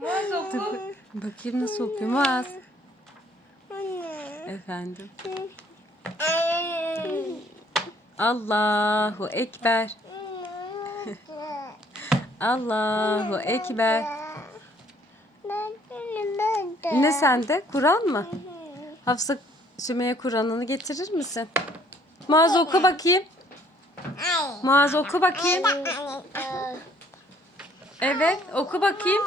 Muaz oku. Bakayım nasıl okuyor Muaz. Anne. Efendim. Allahu Ekber. Allahu Ekber. Ne sende? Kur'an mı? Hafsa Sümeyye Kur'an'ını getirir misin? Muaz oku bakayım. Muaz oku bakayım. Evet oku bakayım.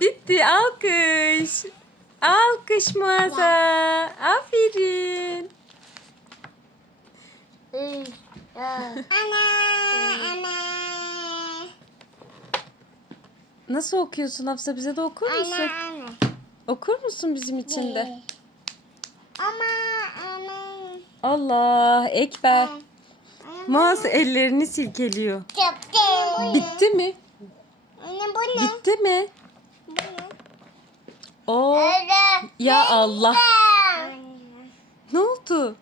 Bitti alkış. Alkış Muaz'a. Aferin. Nasıl okuyorsun Hafsa bize de okur musun? Okur musun bizim için de? Allah Ekber. Muaz ellerini silkeliyor. Bitti mi? Bitti mi? O ya Allah. Ne oldu?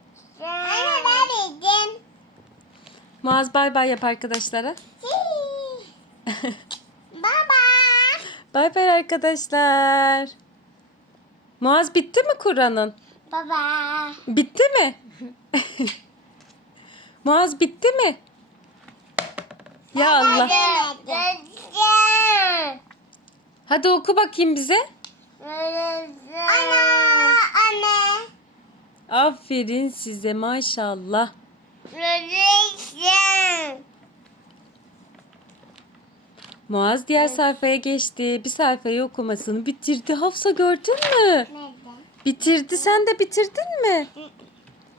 Muaz bay bay yap arkadaşlara. Baba. Bay bay arkadaşlar. Muaz bitti mi Kur'an'ın? Baba. Bitti mi? Muaz bitti mi? Ya Allah. Hadi oku bakayım bize. Ana, anne. Aferin size maşallah. Röleşen. Muaz diğer sayfaya geçti. Bir sayfayı okumasını bitirdi. Hafsa gördün mü? Neden? Bitirdi. Sen de bitirdin mi?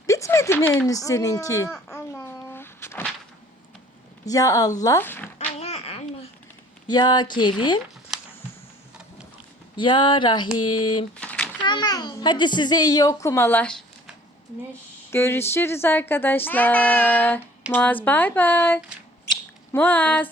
Bitmedi mi henüz seninki? Ana, Ya Allah. ana, ana. Ya Kerim. Ya Rahim. Tamam. Hadi size iyi okumalar. Görüşürüz arkadaşlar. Muaz bay bay. Muaz.